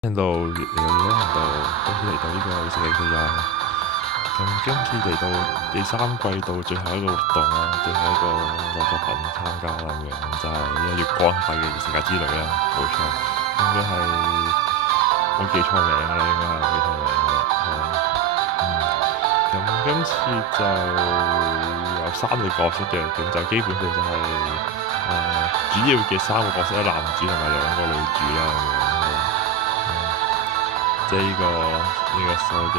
聽到嚟到今次嚟到呢個食氣佢有咁今次嚟到第3季度最後一個活動啦，最後一個作品參加啦咁樣，就係呢個月光下嘅異世界之旅啦，冇錯，應該係我記錯名啦，應該係記錯名啦，咁今次就有3個角色嘅，咁就基本上就係主要嘅3個角色，男主同埋2個女主啦咁樣。即係呢個所謂嘅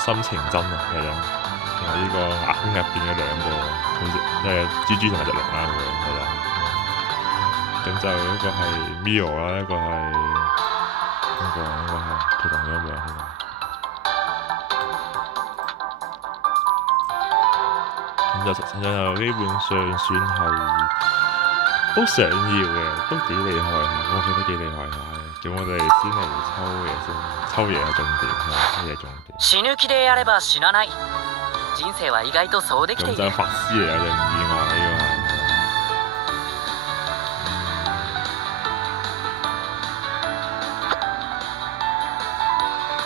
心情真啊，係啦，同埋呢個額空入邊嘅2個，蜘蛛同埋隻龍啦咁樣，係啦。咁就一個係 Mio 啦，一個係佢同樣樣。咁就基本上算係都想要嘅，都幾厲害下，我覺得幾厲害下。咁我哋先嚟抽嘢係重點，抽嘢重點。死ぬ気でやれば死なない。人生は意外とそうできている。咁就法師嚟嘅，就唔意外呢個係。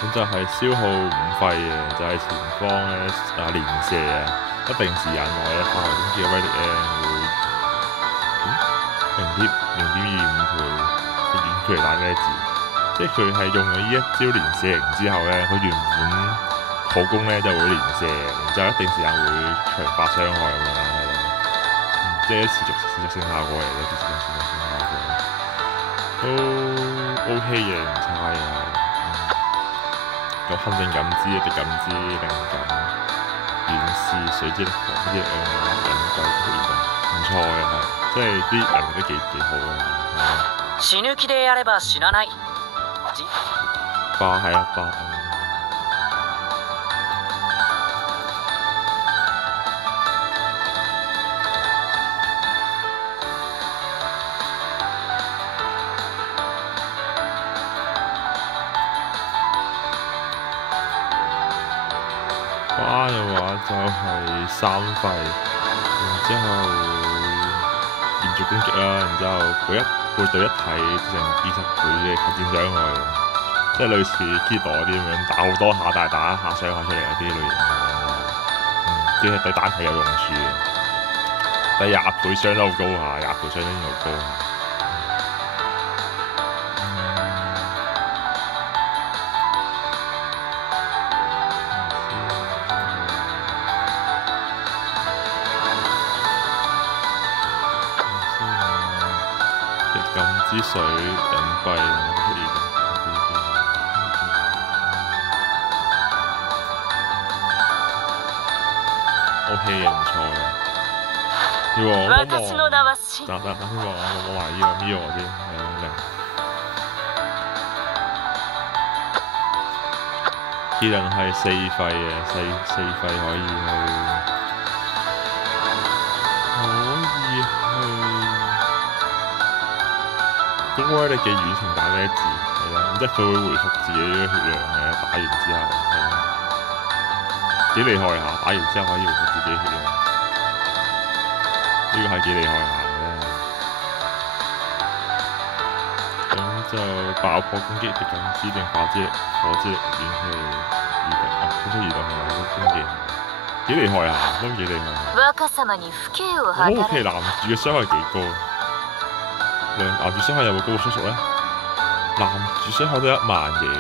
咁就係消耗5費嘅，就係前方咧連射啊，一定時間內咧發動嘅威力咧會0.25倍嘅遠距離打咩字？即係佢係用咗呢一招連射型之後咧，佢原本普攻咧就會連射，然之後一定時間會長發傷害咁樣啦，係咯，即係持續性效果嚟嘅，持續性效果都 OK 嘅，唔差嘅。有行政感知、力感知、靈感、遠視、水之力、火之力引救推動，唔錯嘅係，即係啲能力都幾好嘅。死ぬ気でやれば死なない。8係啊8。花嘅話就係3費，然之後連續攻擊啦，然之後配對一體成20倍嘅近戰傷害，即係類似 Kido 啲咁樣打好多下，但係打一下傷害出嚟嗰啲類型嘅，即係對單體有用處嘅。但係20倍傷都好高下，20倍傷都好高下。支水隱蔽，OK 嘅，唔錯嘅。要我望，等先望埋呢個 Mio 先，技能係4費嘅，4費可以咁威力嘅遠程打咩字係啦，即係佢會回復自己嘅血量嘅，打完之後係啦，幾厲害下，打完之後可以回復自己血量，呢個係幾厲害下嘅。咁就爆破攻擊力感知定火之力遠距移動遠距移動係咪個攻擊？幾厲害下，都幾厲害。好奇男主嘅傷害幾高？男主傷害有冇高過叔叔咧？男主傷害都1萬幾喎，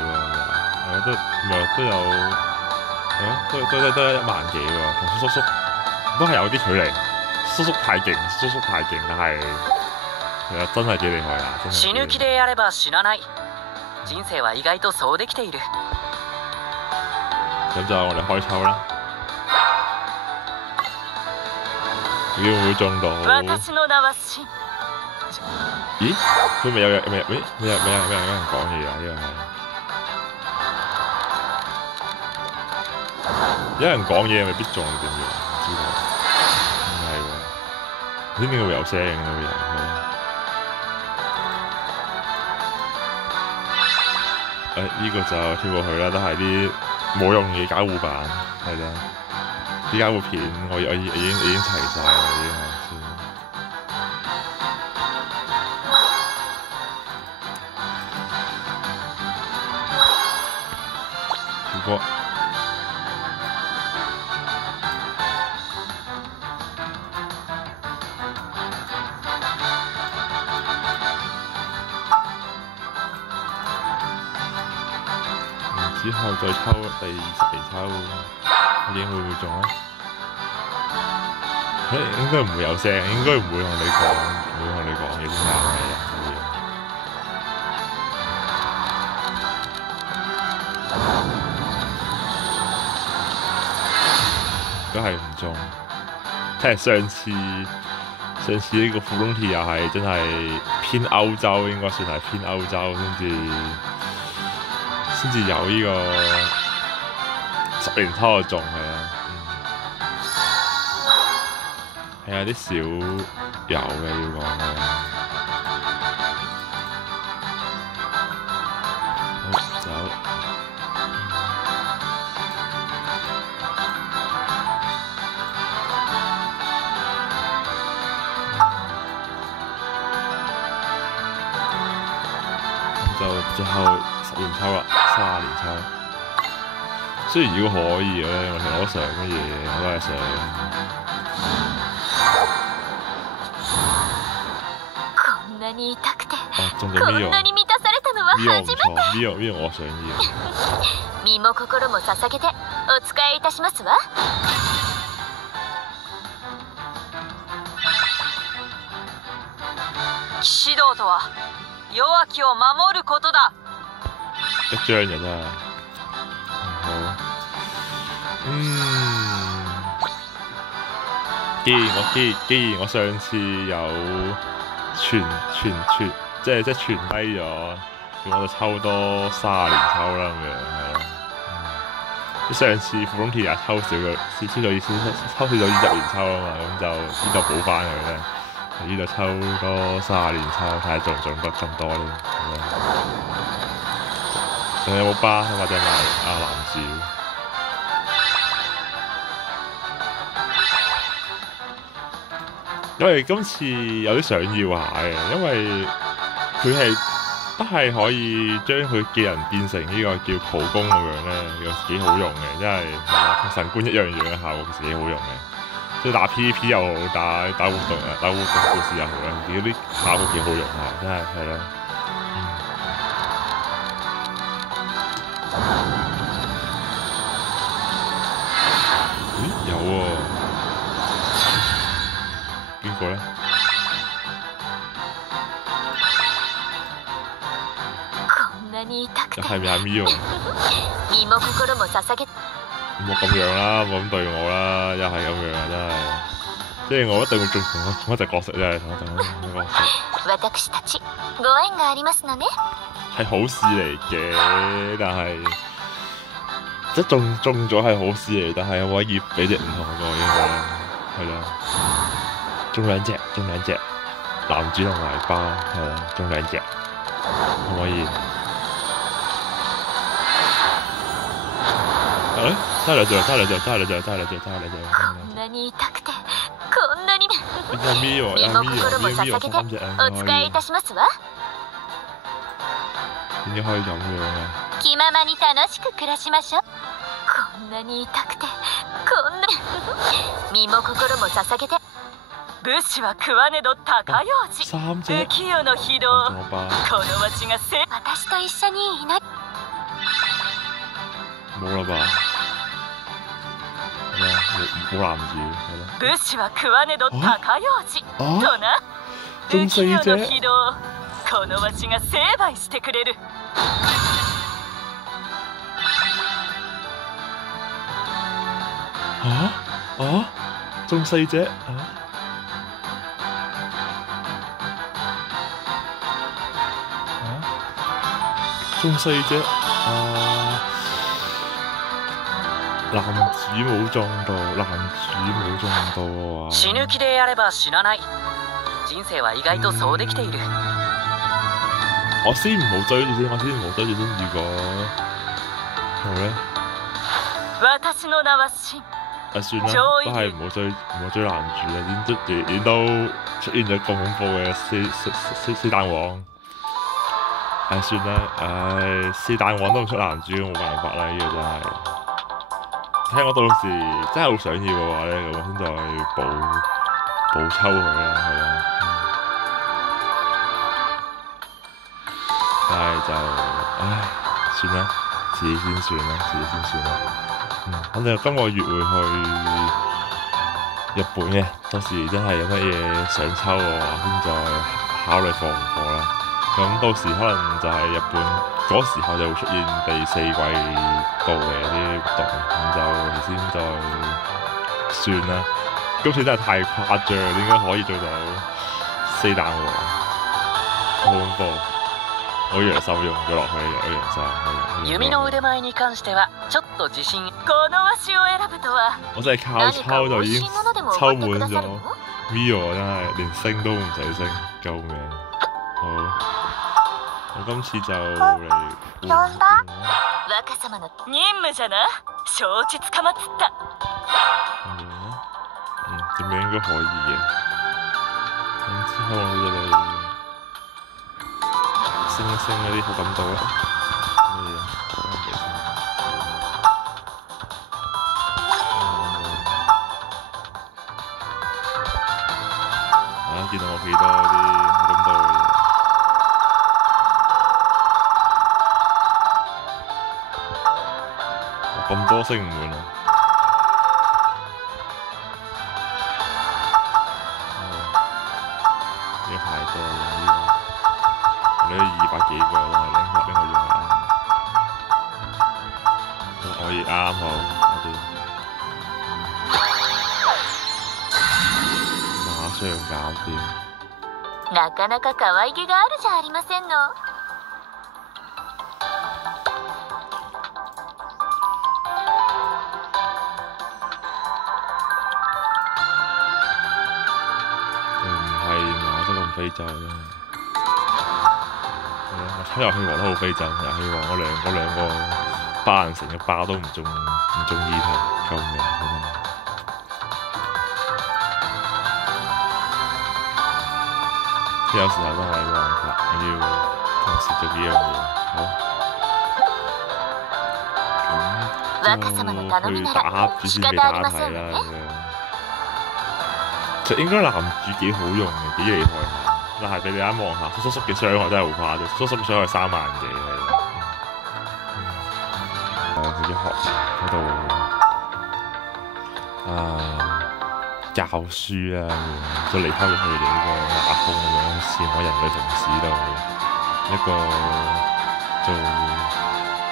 我覺得唔係都有，都有1萬幾喎，同叔叔都係有啲距離。叔叔太勁，但係其實真係幾厲害啊！死ぬ気でやれば死なない。人生は意外とそうできている。咁就我哋開抽啦，會唔會中到？咦？佢未有人講嘢啊？呢個係有人講嘢，未必中定嘅，唔知道。唔係喎，呢邊會有聲嘅會有。呢個就跳過去啦，都係啲冇用嘅交互版，係啦。啲交互片我已經齊晒啦，已經係。過。之後再抽第10嚟抽，究竟會唔會中咧？應該唔會有聲，應該唔會同你講，唔會同你講嘢先啱嘅。都係唔中，即係上次呢個富隆鐵又係真係偏歐洲，應該算係偏歐洲先至有呢個10連抽就中係啊，係啊啲少有嘅要講嘅。好走。就最後10連抽啦，30連抽。雖然如果可以咧，我都想乜嘢，我都係想。中咗Mio，我想要。身も心も捧げてお使いいたしますわ。騎士道とは弱きを守ることだ。一張人啊，好。既然我上次有即係傳低咗，咁我就抽多30連抽啦咁樣，係咯。上次富隆鐵也抽少咗，抽少咗20連抽啊嘛，咁就呢度補翻佢咧。呢度抽多30連抽，睇下中唔中得咁多咧。仲有冇巴或者買男主？因為今次有啲想要下嘅，因為佢係都係可以將佢技能變成呢個叫普攻咁樣咧，又幾好用嘅，真係同神官一樣嘅效果，其實幾好用嘅。即係打 PVP 又好，打活動故事又好啦，嗰啲效果幾好用啊，真係係咯。咦？有喎，邊個咧？又係咪阿 Mio？ 唔好咁樣啦，唔好咁對我啦，又係咁樣啊，真係，即係我一定會中同一隻角色，真係同一隻角色。係好事嚟嘅，但係即係中咗係好事嚟，但係可以俾隻唔同個應該係啦，中兩隻，男主同埋巴係啦，中2隻，可唔可以？差2隻。邊個Mio？點解可以咁樣啊？気ままに楽しく暮らしましょう。こんなに痛くて、こんな身も心も捧げて。武士は食わねど高用事。3隻。浮世の非道。この町が私と一緒にいない。冇啦吧？冇男主係咯。武士は食わねど高用事。とな。中4隻。浮世の非道。この町が成敗してくれる。中4隻中4隻男主冇中到啊！死ぬ気でやれば死なない。人生は意外とそうできている。我先唔好追住先，如果好咧，私の名は信。算啦，都係唔好追男主啦，已經都出現咗咁恐怖嘅四蛋王，算啦，是但揾都唔出男主，冇辦法啦，呢個真係。睇我到時真係好想要嘅話咧，咁我先再補抽佢啦，係啦。但係就算啦，自己先算啦。反正今個月會去日本嘅，到時真係有乜嘢想抽嘅話，先再考慮放唔放啦。咁到時可能就係日本嗰時候就會出現第4季度嘅啲活動，咁就先再算啦。今次真係太誇張，點解可以做到4彈王？好恐怖！我陽心用咗落去，有陽心。弓の腕前に關してはちょっと自信。このわしを選ぶとは我真係靠抽就已經抽滿咗 Mio， 真係連升都唔使升，救命！好，我今次就嚟呼んだ若様の任務じゃな。承知つかまつった。點樣應該可以嘅。咁之後我哋嚟升一升嗰啲好感度啦。見到我幾多啲好感度嘅嘢。咁多升唔滿啊！呢個太多啦，呢個200幾個都係拎去用下，可以啱好嗰啲，馬上搞掂。なかなか可愛げがあるじゃありませんの。非洲真係，我抽遊戲王都好非洲，遊戲王我兩個巴人城嘅巴都唔中意睇，救命真係！即有時候都係冇辦法，我要同時做幾樣嘢。好，咁就去打下主線俾大家睇啦。其實應該男主幾好用嘅，幾厲害下。但係俾你一望下，叔叔嘅傷害真係好誇張，叔叔嘅傷害3萬幾係。佢一學喺度教書啊，就離開咗佢哋呢個阿空咁樣，前往人類城市度一個做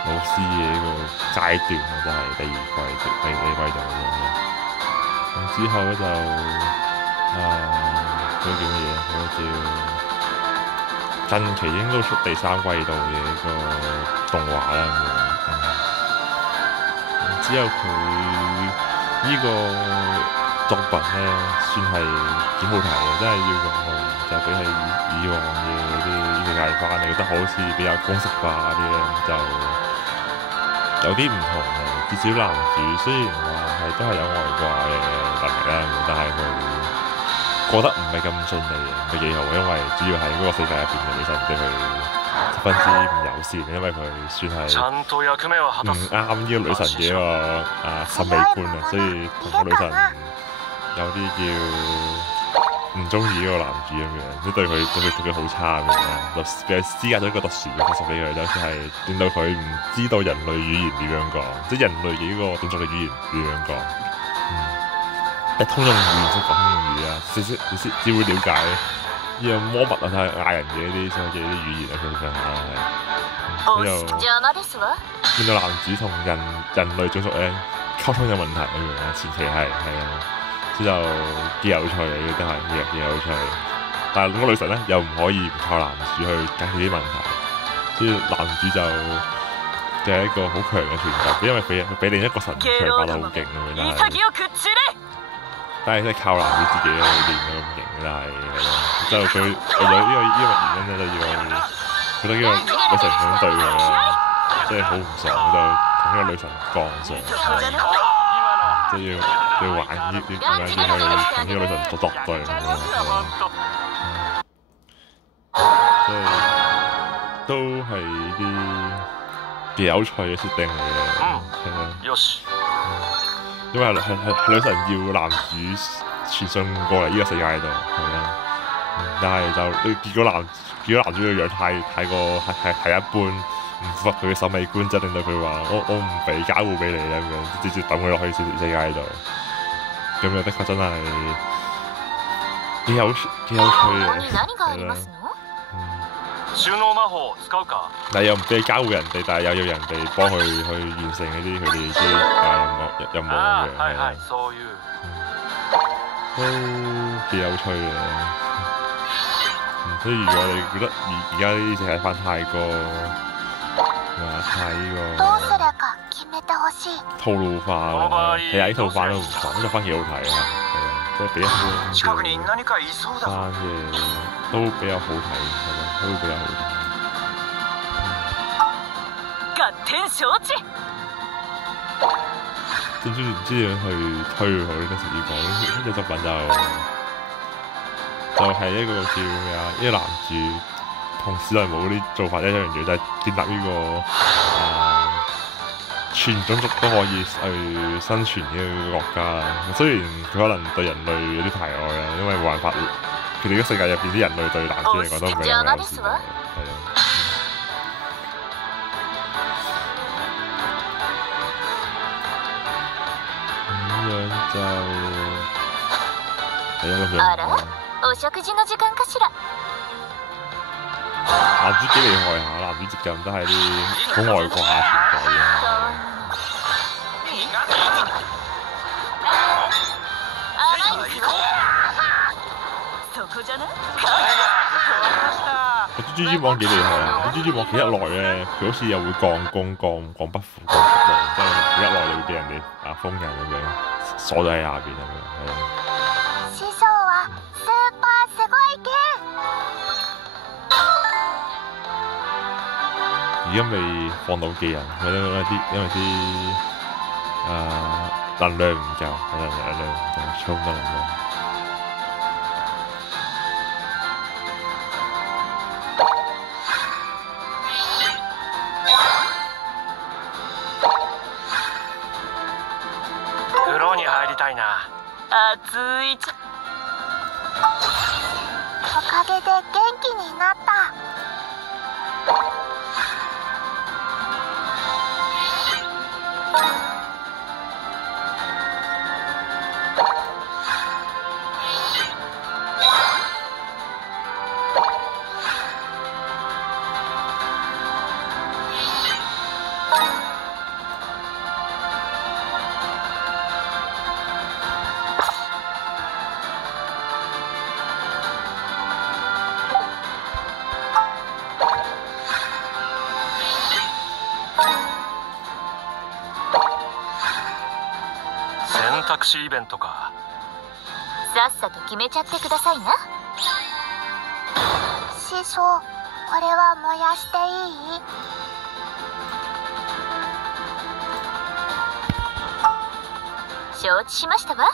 老師嘅一個階段啊，就係第2季度嘅。咁之後咧就嗰個叫乜嘢？嗰個叫近期應該出第3季度嘅一個動畫啦。之後佢呢個作品咧，算係幾好睇嘅，真係要用就比起以往嘅嗰啲世界觀，你覺得好似比較公式化啲咧，就有啲唔同嘅。至少男主雖然話係都係有外掛嘅能力啦，但係佢過得唔係咁順利，唔係幾好，因為主要係嗰個世界入邊嘅女神對佢十分之唔友善，因為佢算係唔啱呢個女神嘅一個審美觀啊，所以同個女神有啲叫唔中意呢個男主咁樣，即對佢好差咁樣，就俾佢施加咗一個特殊嘅角色俾佢，就係令到佢唔知道人類語言點樣講，即人類嘅呢個動作嘅語言點樣講。通用語言識講通用語啊，只會了解呢個魔物啊，睇下嗌人嘅啲所謂嘅啲語言啊，佢上係。見到男主同人類種族咧溝通有問題咁樣，前期係之後幾有趣嘅，亦都係幾有趣。但係嗰個女神咧又唔可以唔靠男主去解決啲問題，所以男主就係一個好強嘅存在，因為佢俾另一個神強化得好勁咁樣。但係真係靠男主自己去練到咁勁，但係之後佢為咗呢個原因咧，就要覺得呢個女神咁對佢啦，即係好唔爽，就同呢個女神降上，即係要玩呢啲咁樣去同呢個女神作對咁樣，即係都係啲幾有趣嘅設定嚟嘅，係啊。よし。因為係女神要男主傳信過嚟呢個世界度，係啊。但係就結果男主嘅樣太過係一般，唔符合佢嘅審美觀，就令到佢話我唔俾交互俾你咁樣，直接抌佢落去世界度。咁樣的確真係幾有趣嘅，係啦。収納魔法使うか？但又唔俾交互人哋，但係又要人哋幫佢去完成嗰啲佢哋啲任務咁樣，係啊，そういう都幾有趣嘅。所以如果你覺得而家呢啲世界翻太過太呢個套路化喎，睇下呢套番都唔錯，呢套番幾好睇啊，係啊，即係比一般近くに何かいそうだぞ。番嘅都比較好睇，係咯，都比較好睇。合點承知。點知唔知點樣去推佢呢？實要講呢隻作品就係一個叫咩啊？呢個男主同史萊姆嗰啲做法一樣嘅，就係建立呢個全種族都可以去生存嘅國家啦。雖然佢可能對人類有啲排外啦，因為冇辦法，佢哋嘅世界入邊啲人類對男主嚟講都唔係咁友善，係咯。咁樣就係咁樣。お食事の時間かしら。男主幾厲害下，男主接近都係啲好外掛下存在嘅。蜘蛛網幾厲害啊！蜘蛛網企一耐咧，佢好似又會降攻、降不負、降速度，即係企一耐就會俾人哋封人咁樣，鎖咗喺下邊咁樣，係啊。而家未放到技人，因為啲能量唔夠，能量唔夠，充得能量。風呂に入りたいな。熱い茶。おかげで元気になった。選択肢イベントか。さっさと決めちゃってくださいな。師匠、これは燃やしていい？承知しましたわ。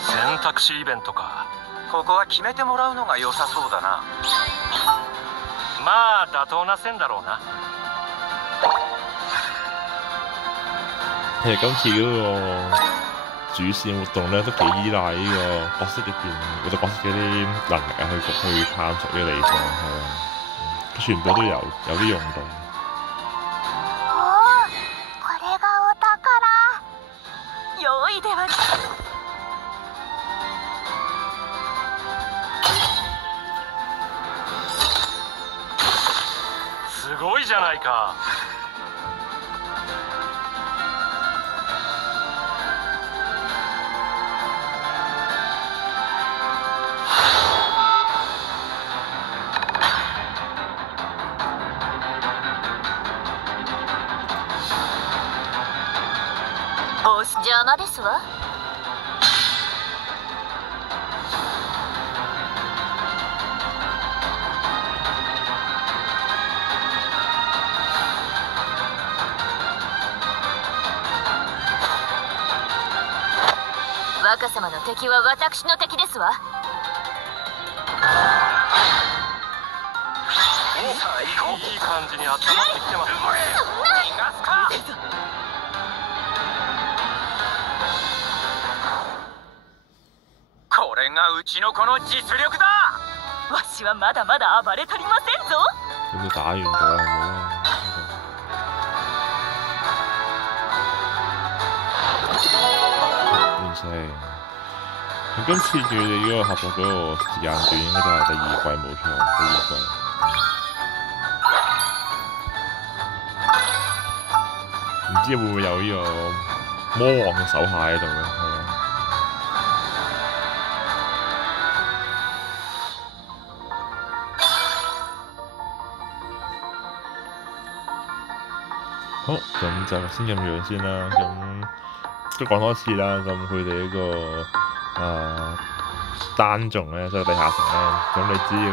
選択肢イベントか。ここは決めてもらうのが良さそうだな。まあ妥当な線だろうな。其實今次嗰個主線活動咧都幾依賴呢個角色入邊嗰個角色嘅啲能力啊，去探索呢個地方，係啊，全部都有啲用到。これがお寶。良いでは。すごいじゃないか。邪魔ですわ。若様の敵は私の敵ですわ。さあ行こう。いい感じに温まってきてます。逃がすか。これがうちの子の実力だ。わしはまだまだ暴れ足りませんぞ。咁就打完咗啦，係咪啊？完成。咁今次佢哋嗰個合作嗰個時間段應該就係第二季冇錯，第二季。唔知會唔會有呢個魔王嘅手下喺度咧？係啊。好，咁就先咁樣先啦。咁都講多次啦。咁佢哋呢個單種咧，即係地下城咧。咁你只要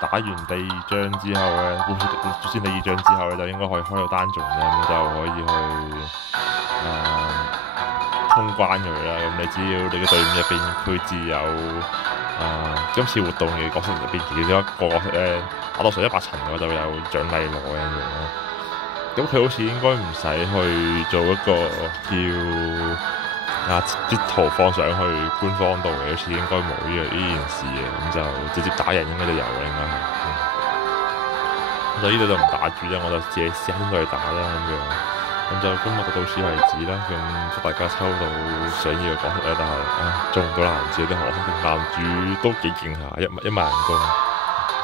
打完第二章之後咧，故事第二章之後咧，就應該可以開到單種嘅，咁就可以去通關佢啦。咁你只要你嘅隊伍入邊配置有今次活動嘅角色入邊其中一個角色咧，打到上100層嘅話就會有獎勵攞咁樣咯。咁佢好似應該唔使去做一個叫截圖放上去官方度嘅，好似應該冇呢件事嘅，咁就直接打人應該就有啦，應該係。咁就呢度就唔打住啦，我就自己試下先去打啦咁樣。咁就今日就到此為止啦。咁祝大家抽到想要嘅角色咧，但係中唔到男主有啲可惜，男主都幾勁下，1萬人工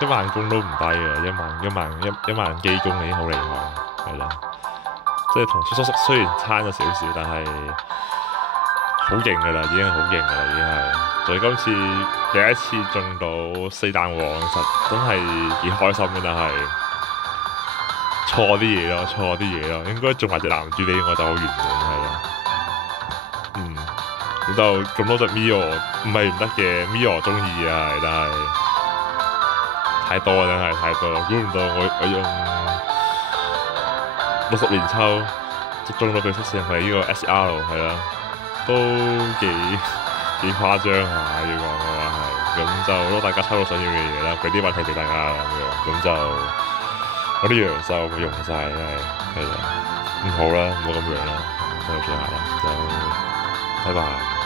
，1萬工都唔低嘅，1萬基工已經好厲害。係啦，即係同叔叔雖然差咗少少，但係好勁噶啦，已經好勁噶啦，已經係。所以今次第一次中到4彈王，實真係幾開心嘅，但係錯啲嘢咯，應該中埋隻男主俾我就好圓滿係啦。咁就咁多隻 Mio 唔係唔得嘅 ，Mio 中意啊，但係太多真係太多，估唔到我用60連抽就中到佢出成係呢個 SR 係啦，都幾誇張下要講嘅話係，咁就攞大家抽到想要嘅嘢啦，俾啲運氣俾大家咁樣，咁就我啲陽壽咪用晒係啦，好啦，唔好咁樣啦，再下啦，就拜拜。